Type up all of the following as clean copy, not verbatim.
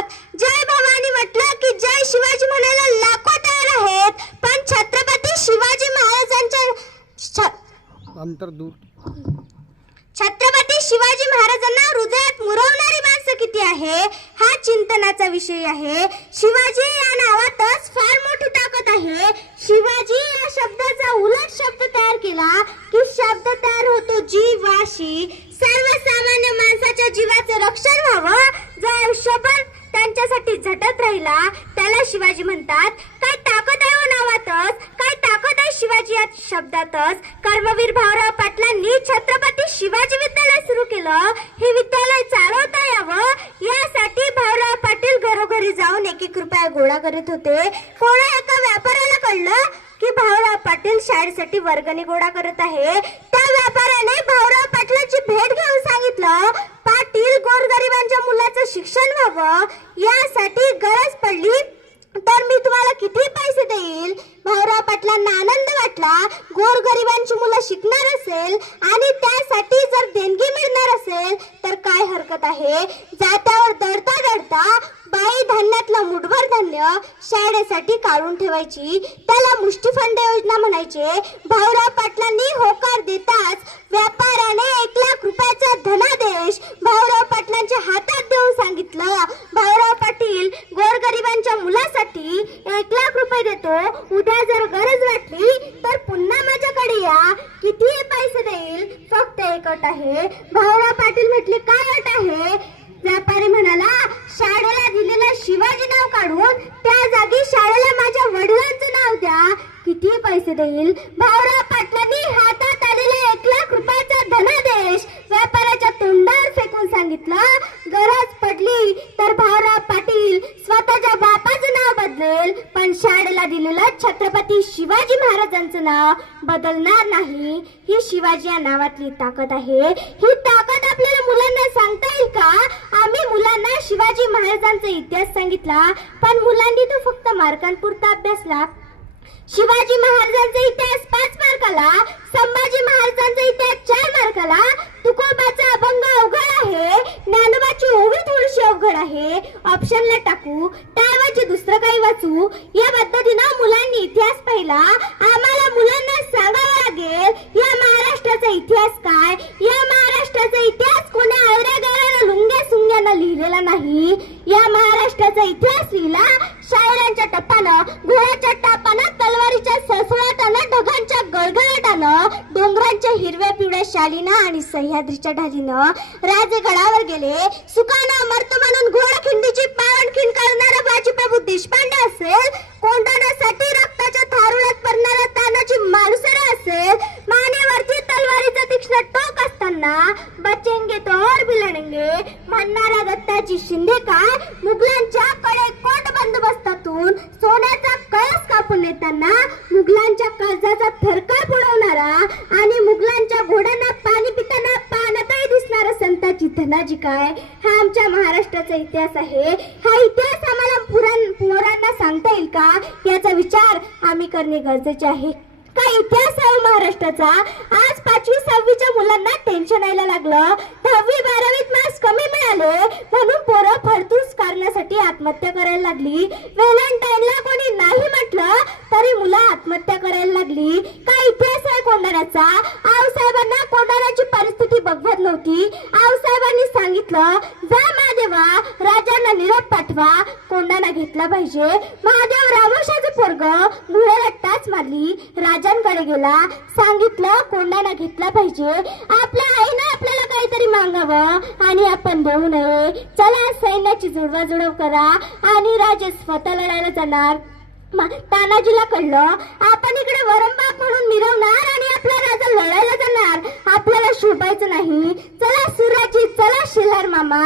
म्हणतात. जय भवानी म्हटलं की जय शिवाजी म्हणायला लाखो तयार आहेत, पण छत्रपती शिवाजी महाराजांच्या छत्रपती शिवाजी महाराजांना हृदयात मुरवणारी माणसं किती आहे हा चिंतनाचा विषय आहे. शिवाजी या नावातच फार मोठी ताकद आहे. शिवाजी या शब्दाचा उलट शब्द तयार केला की शब्द तयार होतो जीवाशी. सर्वसामान्य माणसाच्या जीवाचे रक्षण व्हावं, जो आयुष्यभर त्यांच्यासाठी झटत राहिला त्याला शिवाजी म्हणतात. काय ताकद आहे नावातच, काय ताकद आहे शिवाजी या शब्दातच. कर्मवीर भाऊराव पाटलांनी छत्रपती शिवाजी विद्यालय सुरू केलं. हे विद्यालय चालवता यावं यासाठी भाऊराव पाटील घरोघरी जाऊन 1-1 रुपया गोळा करत होते. कोणा एका व्यापाऱ्याला कळलं की भाऊराव पाटील शाळेसाठी वर्गणी गोळा करत आहे. त्या व्यापाऱ्याने भाऊराव पाटलांची भेट घेऊन सांगितलं, पाटील गोरगरिबांच्या मुलाचं शिक्षण व्हावं यासाठी गरज पडली तर मी तुम्हाला किती पैसे देईल. भाऊराव पाटलांना आनंद वाटला. गोरगरिबांची मुलं शिकणार असेल आणि त्यासाठी जर देणगी मिळणार असेल तर काय हरकत आहे. जात्यावर दडता दडता बाई धान्यातलं मुठभर धान्य शाळेसाठी काढून ठेवायची. त्याला मुष्टीफंड योजना म्हणायचे. भाऊराव पाटलांनी होकार देताच व्यापाऱ्याने 1 लाख रुपयाचा धनादेश भाऊराव पाटलांच्या हातात देऊन सांगितलं, भाऊराव पाटील गोरगरिबांच्या मुलासाठी 1 लाख रुपये देतो. उद्या जर गरज वाटली तर पुन्हा माझ्याकडे या. किती पैसे देईल, फक्त एक अट आहे. भाऊराव पाटील म्हटले, काय अट आहे. व्यापारी म्हणाला, शाळेला दिलेलं शिवाजी नाव काढून त्या जागी शाळेला माझ्या वडिलांचं नाव द्या. किती पैसे देईल. भाऊराव पाटलांनी हातात आलेला 1 लाख रुपयाचा धनादेश व्यापाऱ्याच्या तोंडावर फेकून सांगितलं, गरज पडली तर भाऊराव पाटील स्वतःच्या बापाचं नाव बदलेल, पण शाळेला दिलेलं छत्रपती शिवाजी महाराजांचं नाव बदलणार नाही. ही शिवाजी या नावातली ताकद आहे. ही ताकद आपल्याला मुलांना सांगता येईल का. आम्ही मुलांना शिवाजी महाराजांचा इतिहास सांगितला, पण मुलांनी तो फक्त मार्कांपुरता अभ्यासला. शिवाजी महाराजांचा इतिहास 5 मार्काला, संभाजी महाराजांचा इतिहास 4 मार्काला, तुकोबाचा अभंग अवघड आहे, ज्ञानोबाची ओवी थोडीशी अवघड आहे. ऑप्शनला टाकू, त्याऐवजी दुसरं काही वाचू. या पद्धतीनं मुलांनी इतिहास पाहिला. आम्हाला मुलांना सांगावं लागेल या महाराष्ट्राचा इतिहास काय. या महाराष्ट्राचा इतिहास कोणी आयऱ्या लुंग्या सुंग्यानं लिहिलेला नाही. या महाराष्ट्राचा इतिहास लिहिला शायरांच्या टप्पानं, घोड्याच्या टापानं, तलवारीच्या सळसळाटानं, ढगांच्या गळगळाटानं, डोंगरांच्या हिरव्या पिवळ्या शालीनं आणि सह्याद्रीच्या ढालीनं. राजेगडावर गेले सुखानं मरतो म्हणून घोडखिंडीची पावनखिंड करणारा बाजीप्रभू देशपांडे असेल, कोंढाण्यासाठी रक्ताच्या थारोळ्यात पडणारा तानाजी मालुसरे असेल, मानेवरती तलवारीचं तीक्ष्ण टोक असताना बचेंगे तो और भी लढेंगे म्हणणारा दत्ताजी शिंदे काय, मुघलांच्या कडेकोट बंदोबस्तातून सोन्याचा कळस कापून नेताना मुघलांच्या कर्जाचा थरका बुडवणारा आणि मुघलांच्या घोड्यांना पाणी पिताना पाण्यातही दिसणारा संताजी धनाजी काय. हा आमच्या महाराष्ट्राचा इतिहास आहे. हा इतिहास आम्हाला पोरांना सांगता येईल का याचा विचार आम्ही करणे गरजेचे आहे. काय इतिहास आहे महाराष्ट्राचा. आज 5वी 6वीच्या मुलांना टेन्शन यायला लागलं. 10वी 12वीत मार्क्स कमी मिळाले म्हणून पोरं फडतूस करण्यासाठी आत्महत्या करायला लागली. व्हॅलेंटाईनला कोणी नाही म्हटलं तरी मुलं आत्महत्या करायला लागली. काय इतिहास आहे कोंढाण्याचा. आऊसाहेबांना कोंढाण्याची परिस्थिती बघवत नव्हती. आऊसाहेबांनी सांगितलं, जा महादेवा राजांना निरोप पाठवा, कोंढाणा घेतला पाहिजे. महादेव रामोशाचं पोरग घोड्याला टाच मारली, राजांकडे गेला, सांगितलं कोंढाणा घेतला पाहिजे. आपल्या आईने आपल्याला काहीतरी मागावं आणि आपण देऊ नये. चला सैन्याची जुळवाजुळव करा आणि राजे स्वतः लढायला जाणार. तानाजीला कळलं, आपण इकडे वरंबाप म्हणून मिरवणार आणि आपला राजा लढायला जाणार. आपल्याला शोभायचं नाही. चला सुराजी, चला शिलार मामा,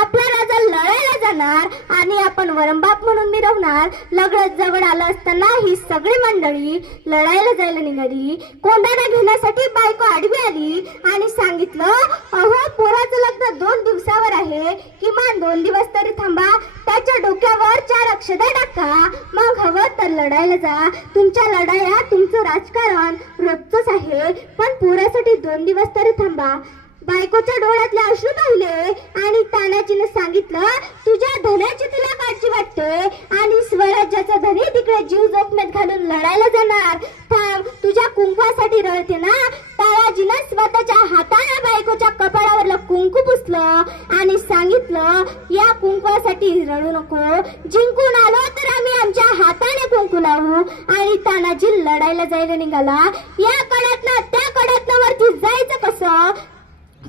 आपला राजा लढायला जाणार आणि आपण वरंबाप म्हणून मिरवणार. लग्न जवळ आलं असताना ही सगळी मंडळी लढायला जायला निघाली. कोंढाणा घेण्यासाठी बायको आडवी आली आणि सांगितलं, अहो पोराचं लग्न 2 दिवसावर आहे, किमान 2 दिवस तरी थांबा. त्याच्या डोक्यावर 4 अक्षदा टाका, मग हवं तर लढायला जा. तुमच्या लढाया, तुमचं राजकारण रोजच आहे, पण पोरासाठी 2 दिवस तरी थांबा. बायकोच्या डोळ्यातले अश्रू पाहिले आणि तानाजीने सांगितलं, तुझ्या धनाची तुला काळजी वाटते आणि स्वराज्याचा धनी तिकडे जीव जोखमीत घालून लढायला जाणार. थांब, तुझ्या कुंकवासाठी रडते ना. तानाजीनं स्वतःच्या हाताने बायकोच्या कपाळावरलं कुंकू पुसलं आणि सांगितलं, या कुंकवासाठी रडू नको. जिंकून आलो तर आम्ही आमच्या हाताने कुंकू लावू. आणि तानाजी लढायला जायला निघाला. या कड्यातनं त्या कड्यातनं वरती जायचं कसं?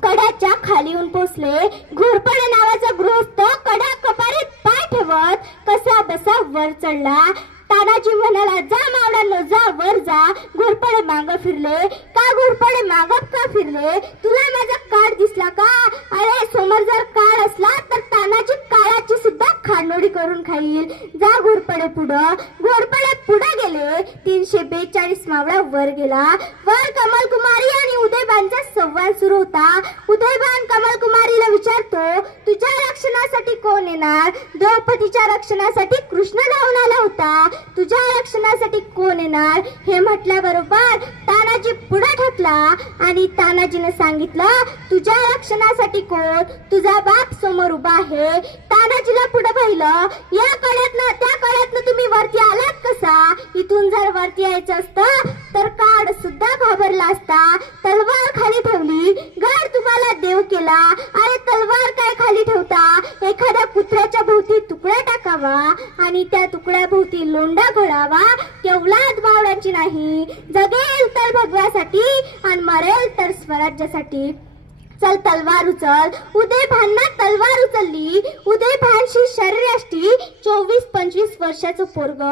कड्याच्या खाली येऊन पोचले. घोरपडे नावाचा गृहस्थ कड्या कपारीत पाय ठेवत कसा बसा वर चढला. तानाजी म्हणाला, जा मावळ्यांनो, जा वर जा. घोरपडे मागं फिरले. का घोरपडे मागं का फिरले? तुला माझा काळ दिसला का? अरे, समोर जर काळ असला तर तानाजी काळाची सुद्धा खानोडी करून खाईल. जा घोरपडे पुढं. घोरपडे पुढे गेले. 342 मावळा वर गेला. वर कमलकुमारी आणि उदयभानचा संवाद सुरू होता. उदयभान कमलकुमारीला विचारतो, तुझ्या रक्षणासाठी कोण येणार? द्रौपदीच्या रक्षणासाठी कृष्ण धावून आला होता. तुझ्या रक्षणासाठी कोण येणार? हे म्हटल्याबरोबर तानाजी पुढे ठेवला आणि तानाजीने सांगितलं, तुझ्या रक्षणासाठी कोण? तुझा बाप समोर उभा आहे. तानाजीला पुढे पाहिलं. या कड्यातनं त्या कड्यातनं तुम्ही वरती आलात कसा? इथून जर वरती यायचं असतं तर काळ सुद्धा घाबरला असता. तलवार खाली ठेवली. गड तुम्हाला देव केला. अरे, तलवार काय खाली ठेवता? एखाद्या कुत्र्याच्या भोवती तुकडा टाकावा आणि त्या तुकड्याभोवती लोंढा घडावा. तेवढ्यात मावळ्यांची नाही. जगेल तर भगवासाठी आणि मरेल तर स्वराज्यासाठी. चल, तलवार उचल. उदयभानना तलवार उचलली. उदयभानशी शरीरयष्टी 24-25 वर्षाचं पोरग.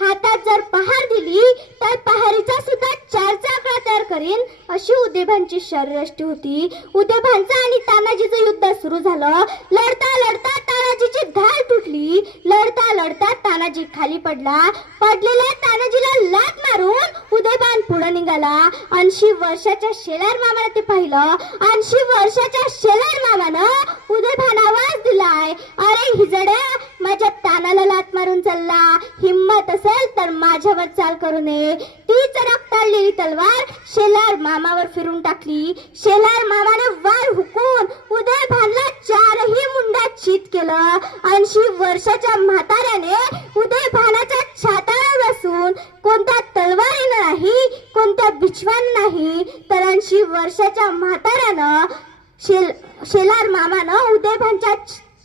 हातात जर पहार दिली तर पहारीचा सुद्धा 4 चाकळा तयार करीन अशी उदयभानची शरीरयष्टी होती. उदयभानचं आणि तानाजीचं युद्ध सुरू झालं. लढता लढता तानाजीची ढाल तुटली. लढता लढता तानाजी खाली पडला. पडलेल्या तानाजीला लाथ मारून उदयभान पुढे निघाला. 80 वर्षाच्या शेलार मामाने ते पाहिलं. 80 वर्षाच्या शेलार मामानं उदयभान आवाज दिलाय, अरे हिजड्या, माझ्या तानाला लात मारून चालला. हिम्मत असेल तर माझ्यावर चाल करू नये. तीच रक्ताळलेली तलवार शेलार मामावर फिरून टाकली. शेलार मामाने वार हुकून उदयभानला 4ही मुंडात शीत केलं. 80 वर्षाच्या म्हाताऱ्याने उदयभानाच्या छातावर बसून कोणत्या तलवारीनं नाही, कोणत्या बिछवानं नाही, तर 80 वर्षाच्या म्हाताऱ्यानं शेलार मामानं उदयभानच्या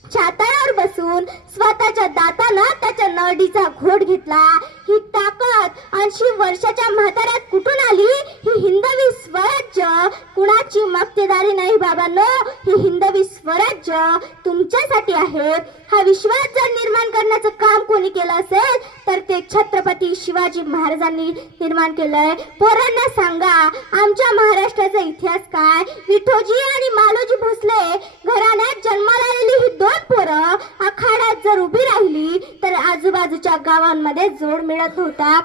छातावर बसून स्वतःच्या दातानं त्याच्या नरडीचा घोट घेतला. ही ताकद 80 वर्षाच्या म्हाताऱ्यात कुठून आली? ही हिंदवी स्वराज्य कुणाची मक्तेदारी नाही बाबांनो. ही हिंदवी स्वराज्य तुमच्यासाठी आहे. हा विश्वास जर निर्माण करण्याचं काम कोणी केलं असेल तर ते छत्रपती शिवाजी महाराजांनी निर्माण केलंय. पोरांना सांगा, आमच्या महाराष्ट्राचा इतिहास काय? विठोजी आणि मालोजी भोसले घराण्यात जन्माला आलेली ही 2 पोरं आखाड्यात जर उभी राहिली तर आजूबाजूच्या गावांमध्ये जोड मिळत नव्हता.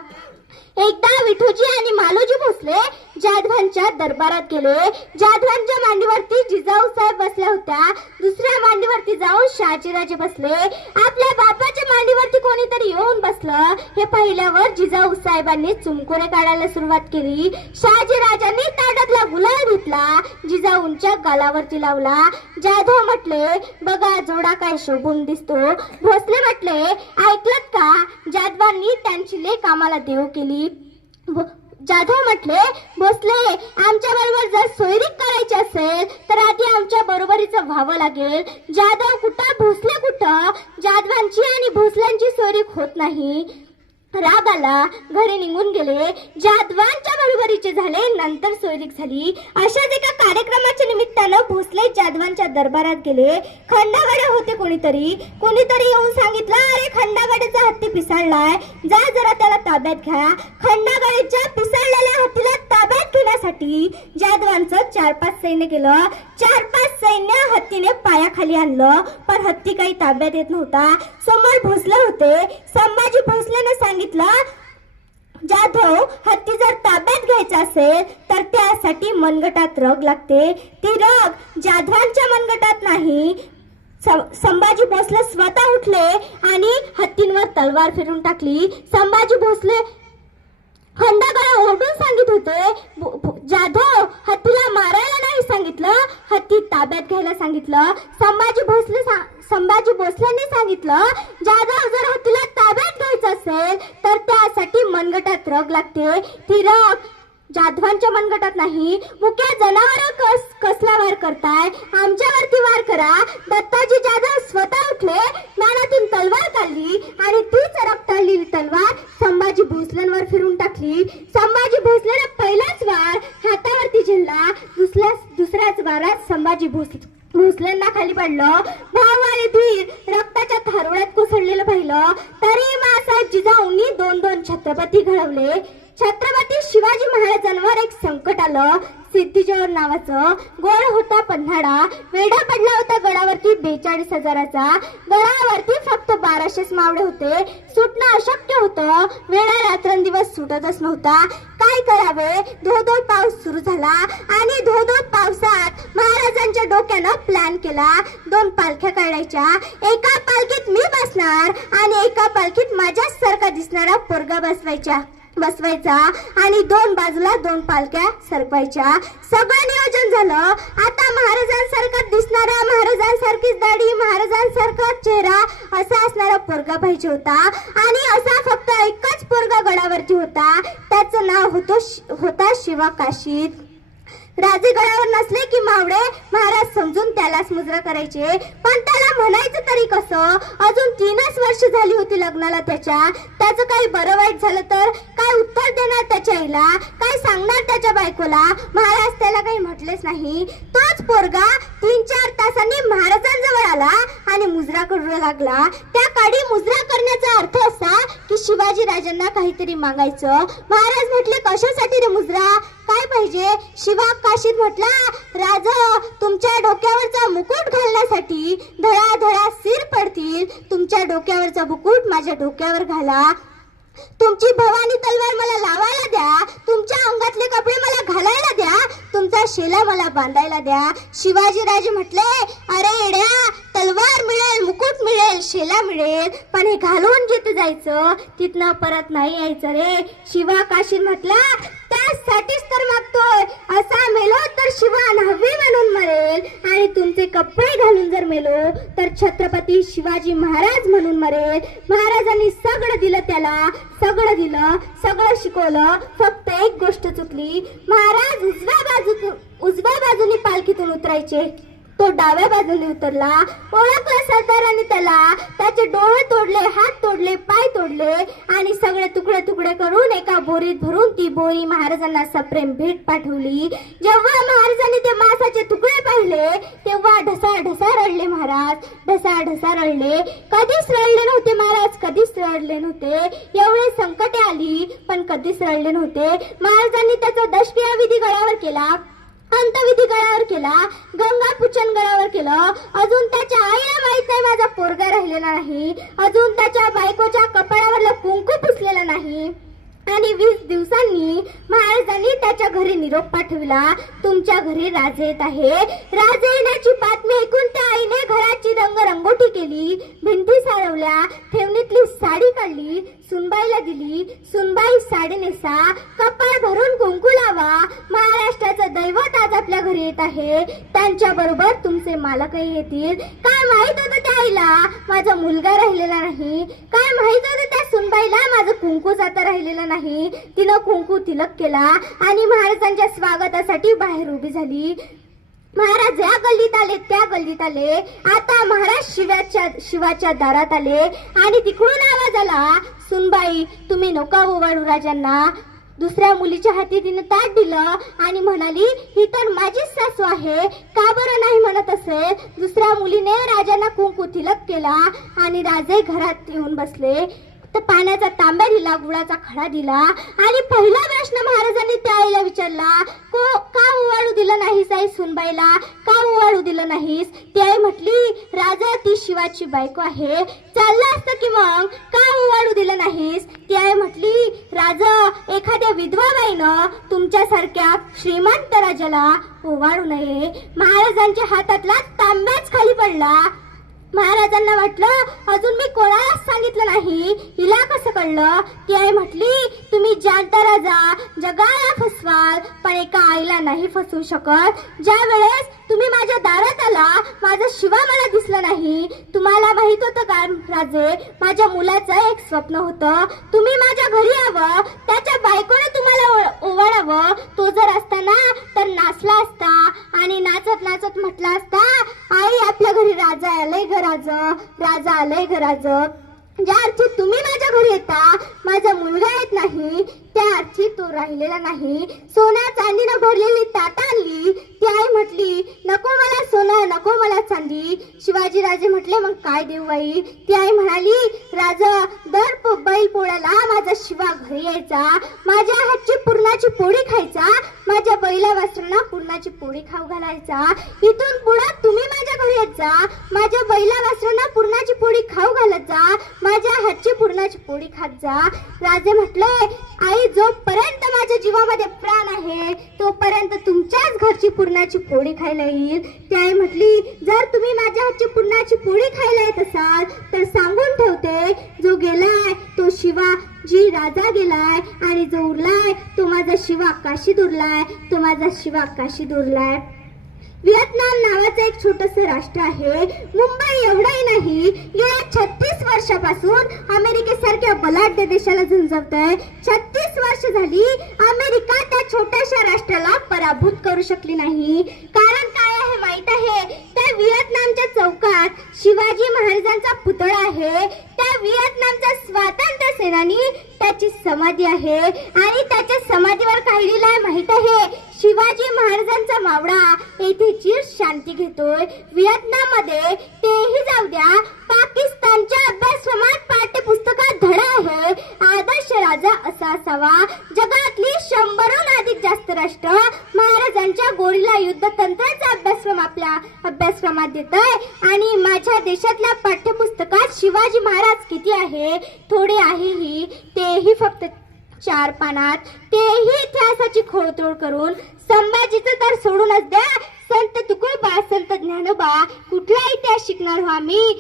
एकदा विठोजी आणि मालोजी भोसले जाधवांच्या दरबारात गेले. जाधवांच्या मांडीवरती जिजाऊ साहेब बसल्या होत्या. दुसऱ्या मांडीवरती जाऊन शहाजीराजे बसले. आपल्या बापाच्या मांडीवरती कोणीतरी येऊन बसलं हे पाहिल्यावर जिजाऊ साहेबांनी चुमकुरे काढायला सुरुवात केली. शहाजीराजांनी ताटातला गुलाल घेतला, जिजाऊंच्या गालावरती लावला. जाधव म्हटले, बघा जोडा काय शोभून दिसतो. भोसले म्हटले, ऐकलत का? जाधवांनी त्यांची लेक आम्हाला देव केली. जाधव म्हटले, भोसले, आमच्या बरोबर जर सोयरीक करायची असेल तर आधी आमच्या बरोबरीचं व्हावं लागेल. जाधव कुठं, भोसले कुठं? जाधवांची आणि भोसल्यांची सोयरीक होत नाही. राग आला, घरी निघून गेले. जाधवांच्या बरोबरीचे झाले, नंतर सोयरीक झाली. अशाच एका कार्यक्रमाच्या निमित्तानं भोसले जाधवांच्या दरबारात गेले. खंडागडे होते. कोणीतरी येऊन सांगितलं, अरे खंडागडेचा हत्ती पिसाळलाय, जा जरा त्याला ताब्यात घ्या. खंडागडेच्या पिसाळलेल्या हत्तीला ताब्यात घेण्यासाठी जाधवांचं 4-5 सैन्य केलं. 4-5 सैन्य हत्तीने पायाखाली आणलं, पण हत्ती काही ताब्यात येत नव्हता. समोर भोसले होते. संभाजी भोसलेने सांगितलं, जाधव, हत्ती जर ताब्यात घ्यायचा असेल तर त्यासाठी मनगटात रग लागते. ती रग जाधवांच्या मनगटात नाही. संभाजी भोसले स्वतः उठले आणि हत्तींवर तलवार फिरून टाकली. संभाजी भोसले खंडाकडे ओरडून सांगित होते, जाधव हत्तीला मारायला नाही सांगितलं, हत्ती ताब्यात घ्यायला सांगितलं. संभाजी भोसलेंनी सांगितलं, जाधव जर हत्तीला ताब्यात घ्यायचं असेल तर त्यासाठी मनगटात रग लागते. ती रग जाधवांच्या मनगटात नाही. मुख्य जनावर कसला वार करताय, आमच्यावरती वार करा. दत्ताजी जाधव स्वतः उठले, नानातून तलवार काढली आणि तीच रक्ताळलेली तलवार संभाजी भोसलेंवर फिरून टाकली. संभाजी भोसलेने पहिलाच वार हातावरती झेलला. दुसऱ्याच वारात संभाजी भोसलेंना खाली पडलं. भाव आणि धीर रक्ताच्या थारोळ्यात कोसळलेलं पाहिलं तरी मासाहेब जिजाऊंनी 2-2 छत्रपती घडवले. छत्रपती शिवाजी महाराजांवर एक संकट आलं. सिद्धीजोर नावाचं गड होता पन्हाळा. वेढा पडला होता गडावरती 42,000चा. गडावरती फक्त 1200 मावळे होते. सुटणं अशक्य होतं. वेळा रात्रंदिवस सुटतच नव्हता. काय करावे? धो-धो पाऊस सुरू झाला आणि धो-धो पावसात महाराजांच्या डोक्यानं प्लॅन केला. 2 पालख्या काढायच्या. एका पालखीत मी बसणार आणि एका पालखीत माझ्यासारखा दिसणारा पोरगा बसवायचा आणि 2 बाजूला 2 पालख्या सरकवायच्या. सगळं नियोजन झालं. आता महाराजांसारखा दिसणारा, महाराजांसारखीच दाढी, महाराजांसारखा चेहरा असा असणारा पोरगा पाहिजे होता. आणि असा फक्त एकच पोरगा गडावरती होता. त्याचं नाव होता शिवा काशीद. राजे गडावर नसले की मावळे महाराज समजून त्यालाच मुजरा करायचे. पण त्याला म्हणायचं तरी कसं? अजून 3च वर्ष झाली होती लग्नाला त्याचं काही बरं वाईट झालं तर काय उत्तर देणार त्याच्या आईला? काय सांगणार त्याच्या बायकोला? महाराज त्याला काही म्हटलेच नाही. तोच पोरगा 3-4 तासांनी महाराजांजवळ आला आणि मुजरा करू लागला. त्या काळी मुजरा करण्याचा अर्थ असा की शिवाजी राजांना काहीतरी मागायचं. महाराज म्हटले, कशासाठी रे मुजरा? काय पाहिजे? शिवा काशीद म्हटला, राजा तुमच्या डोक्यावरचा मुकुट घालण्यासाठी धडा सिर पडतील. तुमच्या डोक्यावरचा मुकुट माझ्या डोक्यावर घाला. तुमची भवानी तलवार मला लावायला द्या. तुमच्या अंगातले कपडे मला घालायला द्या. तुमचा शेला मला बांधायला द्या. शिवाजी राजे म्हटले, अरे येड्या, तलवार मिळेल, मुकुट मिळेल, शेला मिळेल, पण हे घालून जिथं जायचं तिथनं परत नाही यायचं रे. शिवा काशीद म्हटला, त्यासाठीच तर मागतोय. असा मेलो तर शिवा न्हावी म्हणून मरेल आणि तुमचे कपडे घालून जर मेलो तर छत्रपती शिवाजी महाराज म्हणून मरेल. महाराजांनी सगळं दिलं त्याला, सगळं दिलं, सगळं शिकवलं. फक्त एक गोष्ट चुकली. महाराज उजव्या बाजूने पालखीतून उतरायचे. तो डाव्या बाजूने उतरला. ओळखला सरदारांनी त्याला. त्याचे डोळे तोडले, हात तोडले, पाय तोडले आणि सगळे तुकडे तुकडे करून एका बोरीत भरून ती बोरी महाराजांना सप्रेम भेट पाठवली. जेव्हा महाराजांनी ते मांसाचे तुकडे पाहिले तेव्हा ढसा रडले महाराज. ढसा रडले. कधीच रडले नव्हते महाराज, कधीच रडले नव्हते. एवढे संकटे आली पण कधीच रडले नव्हते. महाराजांनी त्याचा दशक्रियाविधी गळावर केला, अंतविधी गळावर केला, गंगा पूजन गळावर केलं. अजून त्याच्या आईला माहित नाही माझा पोरगा राहिलेला नाही. अजून त्याच्या बायकोच्या कपाळावरला कुंकू पुसलेला नाही. आणि 20 दिवसांनी महाराजांनी त्याच्या घरी निरोप पाठविला, तुमच्या घरी राजे येत आहे. राजे येण्याची बातमी ऐकून त्या आईने घराची रंगरंगोटी केली, भिंती सारवल्या, ठेवणीतली साडी काढली, सुनबाईला दिली. सुनबाई साडी नेसा, कपाळ भरून कुंकू लावा. महाराष्ट्राचं दैवत आज आपल्या घरी येत आहे. त्यांच्या बरोबर तुमचे मालकही येतील. काय माहित होतं त्या आईला माझा मुलगा राहिलेला नाही? काय माहित होतं त्या सुनबाईला माझं कुंकू जाता राहिलेलं नाही? तिनं कुंकू तिलक केला आणि महाराजांच्या स्वागतासाठी बाहेर उभी झाली. महाराज या गल्लीत आले, त्या गल्लीत आले. आता महाराज शिवाच्या दारात आले आणि तिकडून आवाज आला, सुनबाई तुम्ही नका ओवाळू राजांना. दुसऱ्या मुलीच्या हाती तिने ताट दिलं आणि म्हणाली, ही तर माझीच सासू आहे, का बरं नाही म्हणत असेल? दुसऱ्या मुलीने राजांना कुंकू तिलक केला आणि राजे घरात येऊन बसले. तर पाण्याचा तांब्या दिला, गुळाचा खडा दिला आणि पहिला प्रश्न महाराजांनी त्या आईला विचारला, का ओवाळू दिलं नाहीस आई सुनबाईला? का ओवाळू दिलं नाहीस? ती आई म्हटली, राजा ती शिवाची बायको आहे. चाललं असतं की मग, का ओवाळू दिलं नाहीस? ती आई म्हटली, राजा एखाद्या विधवा बाईनं तुमच्यासारख्या श्रीमंत राजाला ओवाळू नये. महाराजांच्या हातातला तांब्याच खाली पडला. महाराजांना वाटलं अजून मी कोणालाच सांगितलं नाही, हिला कसं कळलं ती आई म्हटली, तुम्ही जाणता राजा जगाला फसवाल पण एका आईला नाही फसवू शकत. ज्या वेळेस तुम्ही माझ्या दारात आला, माझा शिवा मला दिसला नाही. तुम्हाला माहित होतं का राजे, माझ्या मुलाचं एक स्वप्न होतं. तुम्ही माझ्या घरी यावं, त्याच्या बायकोने तुम्हाला ओवाळावं. तो जर असता ना तर नाचला असता आणि नाचत नाचत म्हटला असता, आई आपल्या घरी राजा आलंय ग राज, राजा आलंय ग राज. ज्या अर्थी तुम्ही माझ्या घरी येता, माझा मुलगा येत नाही, त्या अर्थी तो राहिलेला नाही. सोन्या चांदीनं भरलेली ताट आणली. ती आई म्हटली, नको मला सोनं, नको मला चांदी. शिवाजी राजे म्हटले, मग काय देऊ आई? ती आई म्हणाली, राजा दर बैल पोळ्याला माझा शिवा घरी यायचा, माझ्या हातची पुरणाची पोळी खायचा, माझ्या बैला वासरांना पुरणाची पोळी खाऊ घालायचा. इथून पुढे तुम्ही माझ्या घरी येत जा, माझ्या बैला वासरांना पुरणाची पोळी खाऊ घालत जा, माझ्या हातची पुरणाची पोळी खात जा. राजे म्हटले, आई जोपर्यंत माझ्या जीवामध्ये प्राण आहे तोपर्यंत तुमच्याच घरची पुरणाची पोळी खायला येईल. ती आई म्हटली, जर तुम्ही माझ्या हातची पुरणाची पोळी खायला येत असाल तर सांगून ठेवते, जो गेलाय तो शिवा जी राजा गेलाय आणि जो उरलाय तो माझा शिवा काशीद उरलाय, तो माझा शिवा काशीद उरलाय. व्हिएतनाम नावाचं एक छोटंसं राष्ट्र आहे. मुंबई एवढंही नाही, गेल्या 36 वर्षापासून अमेरिकेसारख्या बलाढ्य देशाला झुंजवतंय. 36 वर्ष झाली अमेरिका त्या छोट्याशा राष्ट्राला पराभूत करू शकली नाही. कारण काय आहे माहित आहे? त्या व्हिएतनामच्या चौकात शिवाजी महाराजांचा पुतळा आहे. त्या व्हिएतनामचा स्वातंत्र्य सेनानी त्याची समाधी आहे आणि त्याच्या समाधीवर काय लिहिलंय माहित आहे? शिवाजी महाराजांचा मावळा येथे चिर शांती घेतोय. व्हिएतनाममध्ये तेही जाऊ द्या, पाकिस्तानच्या अभ्यासक्रमात पाठ्यपुस्तकात धडा आहे, आदर्श राजा असा असावा. जगातली 100हून अधिक जास्त राष्ट्र महाराजांच्या गोरिला युद्ध तंत्राचा अभ्यासक्रम आपल्या अभ्यासक्रमात देतय आणि माझ्या देशातल्या पाठ्यपुस्तकात शिवाजी महाराज किती आहे? थोडे आहेही, तेही फक्त 4 पानात, तेही इतिहासाची खोडतोड करून. संभाजीचं तर सोडूनच द्या, संत तुकोबा, संत ज्ञानोबा, कुठला इतिहास शिकणार हो आम्ही?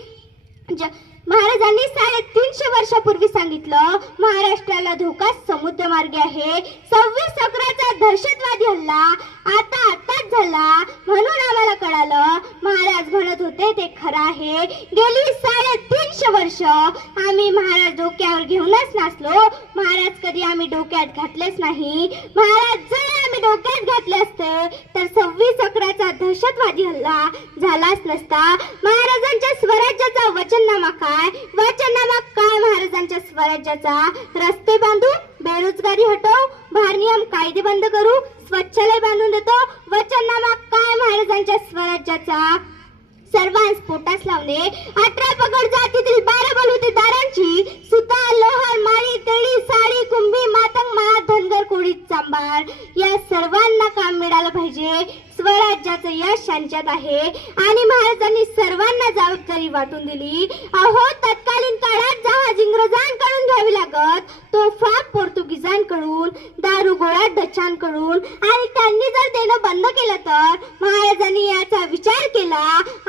महाराजांनी 350 वर्षापूर्वी सांगितलं, महाराष्ट्राला धोका समुद्रमार्गे आहे. 26/11चा दहशतवादी हल्ला आताच झाला म्हणून आम्हाला कळालं. महाराज म्हणत होते ते खरं आहे. गेली 350 वर्ष आम्ही महाराज डोक्यावर घेऊनच नाचलो. महाराज कधी आम्ही डोक्यात घातलेच नाही. महाराज जर आम्ही डोक्यात घातले असते तर 26/11चा दहशतवादी हल्ला झालाच नसता. महाराजांच्या स्वराज्याचा वचननामा काय? वचननामा काय महाराजांच्या स्वराज्याचा? रस्ते बांधू, बेरोजगारी हटवू, भारनियम कायदे बंद करू, स्वच्छालय बांधून देतो. वचननामा काय महाराजांच्या स्वराज्याचा? सर्वांस पोटास लावणे, 18 पगड जातीतील 12 बलुतेदारांची सुतार, लोहार, माळी, तेळी, साडी, कुंभी, मातंग, महार, धनगर, कोळी, चांभार या सर्वांना काम मिळालं पाहिजे. स्वराज्याचं यश यांच्यात आहे आणि महाराजांनी सर्वांना जबाबदारी वाटून दिली. अहो, तत्कालीन काळात जहाज इंग्रजांकडून घ्यावी लागत, तोफा पोर्तुगीजांकडून, दारुगोळा डचांकडून, आणि त्यांनी जर देणं बंद केलं तर महाराजांनी याचा विचार केला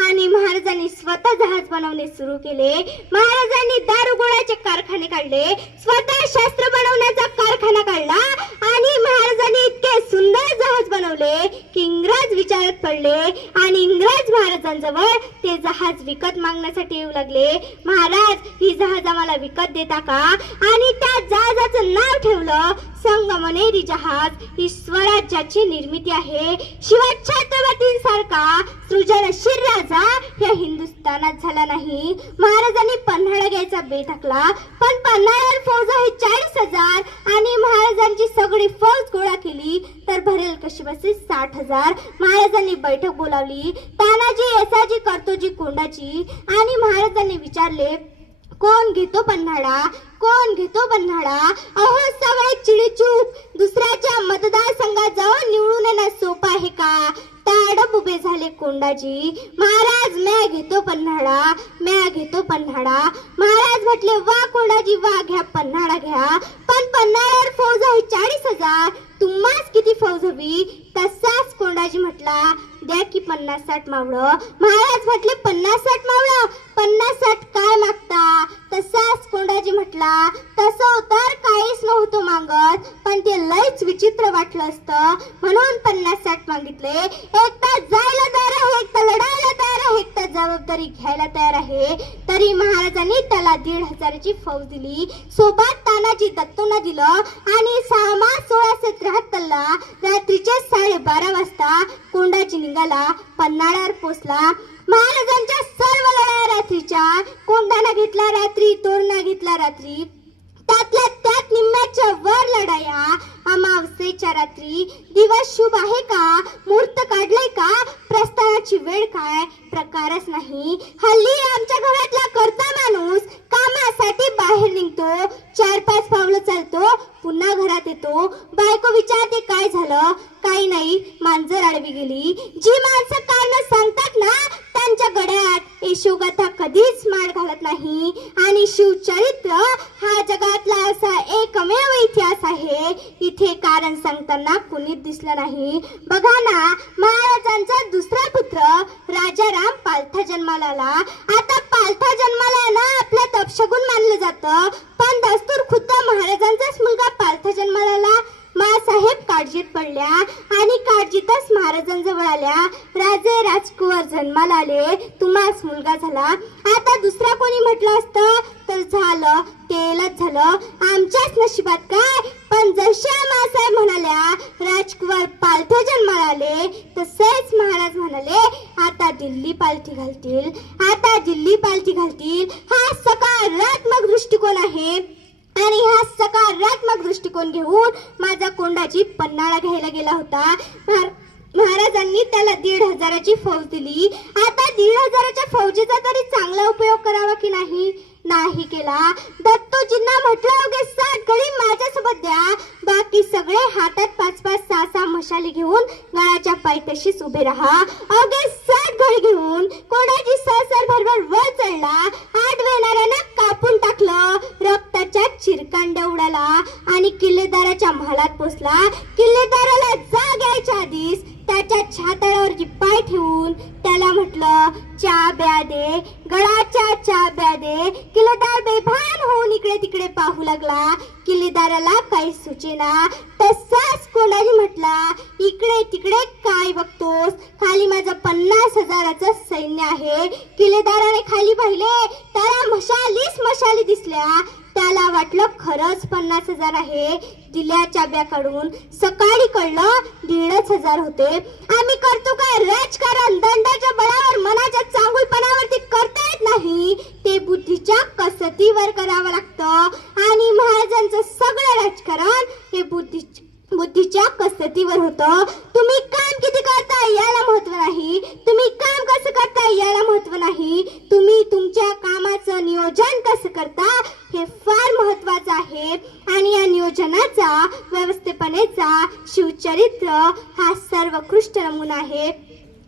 आणि महाराजांनी स्वतः जहाज बनवणे सुरू केले. महाराजांनी दारुगोळ्याचे कारखाने काढले, स्वतः शस्त्र बनवण्याचा कारखाना काढला आणि महाराजांनी इतके सुंदर जहाज बनवले की इंग्रज विचारात पडले आणि इंग्रज महाराजांजवळ ते जहाज विकत मागण्यासाठी येऊ लागले. महाराज, ही जहाज आम्हाला विकत देता का? आणि त्या जहाजाचं नाव ठेवलं संगमनेरी जहाज. ही स्वराज्याची निर्मिती आहे. शिवाय छत्रपतींसारखा सृजनशील राजा या हिंदुस्थानात झाला नाही. महाराजांनी पन्हाळा घ्यायचा बेत आखला, पण पन्हाळ्यावर फौज आहे 40,000 आणि महाराजांची सगळी फौज गोळा केली तर भरेल कशी बसेल 60,000. महाराजांनी बैठक बोलावली, तानाजी, येसाजी, कर्तोजी, कोंडाजी, आणि महाराजांनी विचारले, कोण घेतो पन्हाळा? कोण घेतो पन्हाळा? अहो, सगळे चिडीचूप. दुसऱ्याच्या मतदारसंघात जाऊन निवडून येणं सोपं आहे का? ताडप उभे झाले कोंडाजी. महाराज, मैं घेतो पन्हाळा, मैं घेतो पन्हाळा. महाराज म्हटले, वा कोंडाजी वा, घ्या पन्हाळा घ्या, पण पन्हाळ्यावर फौज आहे 40,000. तुम्हास किती फौज हवी? तसाच कोंडाजी म्हटला, द्या की 50-60 मावळं. महाराज म्हटले, 50-60 मावळं? 50-60 काय मागता? तसाच कोंडाजी म्हटला, तसं तरी महाराजांनी त्याला 1,500ची फौज दिली. सोबत तानाजी दत्तोंना दिलं आणि 6 मार्च 1673ला रात्रीचे 12:30 वाजता कोंडाजी निघाला, पन्हाळ्यावर पोचला. महाराजांच्या सर्व लढाया रात्रीच्या. कोंढाणा घेतला रात्री, तोरणा घेतला रात्री, त्यातल्या त्यात निम्म्याच्या वर लढाया अमावस्येच्या रात्री. दिवस शुभ आहे का, मुहूर्त काढलाय का, प्रस्थानाची वेळ काय, प्रकारच नाही. हल्ली आमच्या घरातला करता माणूस कामासाठी बाहेर निघतो, 4-5 पावलं चालतो, पुन्हा घरात येतो. बायको विचारते काय झालं, काही नाही, मांजर आडवी गेली. जी माणसं कारण सांगतात ना, त्यांच्या गड्यात यशोगाथा कधीच माळ घालत नाही. आणि शिवचरित्र हा जगातला असा एकमेव इतिहास आहे, इथे कारण सांगताना कुणीच दिसलं नाही. बघा ना, महाराजांचा दुसरा पुत्र राजाराम पालथा जन्माला आला. आता पालथा जन्माला ना आपल्यात अपशगुन मानलं जातं, पण दस्तूर खुद्द महाराजांचाच मुलगा पालथा जन्माला आला. मासाहेब काळजीत पडल्या आणि काळजीतच महाराजांजवळ आल्या. राजे राजकुवर जन्माला आले, तुम्हास मुलगा झाला. आता दुसरा कोणी म्हटलं असतं तर झालं, केलंच झालं, आमच्याच नशिबात काय. पण जशा मासाहेब म्हणाल्या राजकुवर पालथे जन्माला आले, तसेच महाराज म्हणाले आता दिल्ली पालथी घालतील, आता दिल्ली पालथी घालतील. हा सकारात्मक दृष्टिकोन आहे आणि हा सकारात्मक दृष्टिकोन घेऊन माझा कोंडाजी पन्हाळा घ्यायला गेला होता. महाराजांनी त्याला 1,500ची फौज दिली. आता 1,500च्या फौजेचा तरी चांगला उपयोग करावा की नाही, नाही केला. दत्तोजींना म्हटलं अवघे 60 गडी माझ्यासोबत द्या, बाकी सगळे हातात 5-5, 6-6 मशाली घेऊन गडाच्या पायथ्याशीच उभे राहा. अवघे 60 गड घेऊन कोणाची सरसर भरभर वर चढला, आडव्या येणाऱ्यांना कापून टाकलं, रक्ताच्या चिरकांड्या उडाला आणि किल्लेदाराच्या महालात पोचला. किल्लेदाराला जाग यायच्या आधीच त्याच्या छाताळावर पाय ठेवून त्याला म्हटलं चाब्या दे, गडाच्या चाब्या दे. किल्लेदार बेभान होऊन इकडे तिकडे पाहू लागला. किल्लेदाराला काही सुचेना. तसाच कोणाला म्हटला इकडे तिकडे काय बघतोस, खाली माझं 50,000चं सैन्य आहे. किल्लेदाराने खाली पाहिले, त्याला मशाली दिसल्या. त्याला वाटलं खरंच 50,000 आहे. दिल्या चाब्या काढून. सकाळी कळलं 1,500 होते. आम्ही करतो काय राजकारण, दंडाच्या बळावर मनाच्या चांगुलपणावरती करता येत नाही, ते बुद्धीच्या कसरतीवर करावं लागतं. आणि महाराजांचं सगळं राजकारण हे बुद्धीच्या कसरतीवर होतं. तुम्ही काम किती करता याला महत्व नाही, तुम्ही काम कसं करता याला महत्व नाही, तुम्ही तुमच्या कामाचं नियोजन कसं करता हे फार महत्वाचं आहे. आणि या नियोजनाचा, व्यवस्थापनेचा शिवचरित्र हा सर्वोत्कृष्ट नमुना आहे.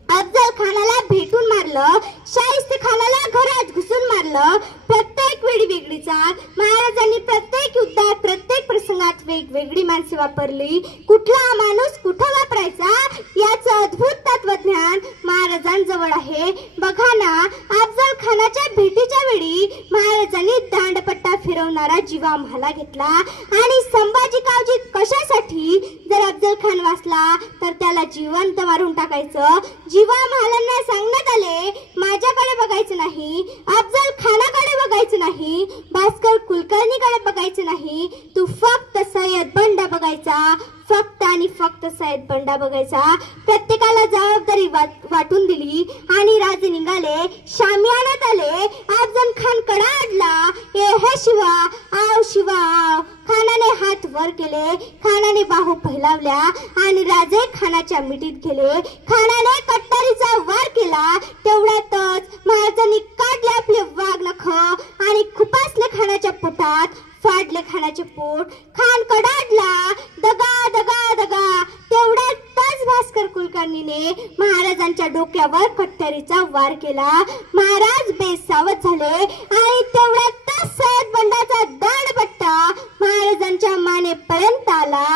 अफजल खानाला भेटून मारलं, शाहिस्ते खानाला घरात घुसून मारलं. प्रत्येक वेळी वेगळी जात. महाराजांनी प्रत्येक युद्धात, प्रत्येक प्रसंगात वेगवेगळी माणसे वापरली. कुठला माणूस कुठं वापरायचा याचं अद्भुत तत्वज्ञान महाराजांजवळ आहे. बघा ना, अफजल खानाच्या भेटीच्या वेळी महाराजांनी दांडपट्टा फिरवणारा जीवा म्हाला घेतला. आणि संभाजी कावजी कशासाठी, जर अफजल खान वाचला तर त्याला जिवंत मारून टाकायचं. जीवा महालांना सांगण्यात आले माझ्याकडे बघायचं नाही, अफजल खानाकडे बघायचं नाही, भास्कर कुलकर्णीकडे बघायचं नाही, तू फक्त सय्यद बंडा बघायचा, फक्त आणि फक्त सय्यद बंडा बघायचा. प्रत्येकाला जबाबदारी वाटून दिली आणि राजे निघाले. शामियानात आले. अफजल खान कडाडला, ए हे शिवा आव, शिवा आव. खानाने हात वर केले, खानाने बाहू फैलावल्या आणि राजे खानाच्या मिठीत गेले. खानाने कट्टारीचा वार केला. तेवढ्यातच महाराजांनी काढले आपले वाघ नख आणि खुपासले खानाच्या पोटात, फाडले खानाचे पोट. खान कडाडला, दगा दगा दगा. तेवढ्यातच भास्कर कुलकर्णीने महाराजांच्या डोक्यावर कट्यारीचा वार केला. महाराज बेसावत झाले आणि तेवढ्यातच सय्यद बंडाचा दांडपट्टा महाराजांच्या मानेपर्यंत आला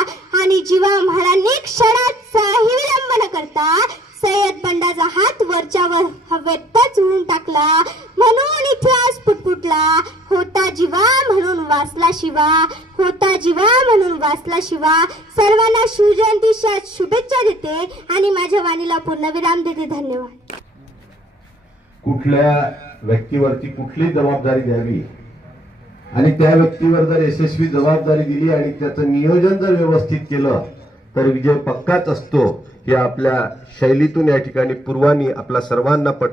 आणि जीवा महाराजांनी क्षणाचाही विलंब न करता सय्यद बंडाचा हात वरच्यावर हवेतच उडून टाकला. म्हणून इतिहास फुटफुटला. होता जीवा म्हणून वाचला शिवा, होता जीवा म्हणून वाचला शिवा. सर्वांना शिवजयंतीच्या शुभेच्छा देते आणि माझ्या वाणीला पूर्णविराम देते. धन्यवाद. कुठल्या व्यक्तीवरती कुठली जबाबदारी द्यावी आणि त्या व्यक्तीवर जर यशस्वी जबाबदारी दिली आणि त्याचं नियोजन जर व्यवस्थित केलं तर विजय पक्काच असतो. हे आपल्या शैलीतून या ठिकाणी पूर्वांनी आपल्या सर्वांना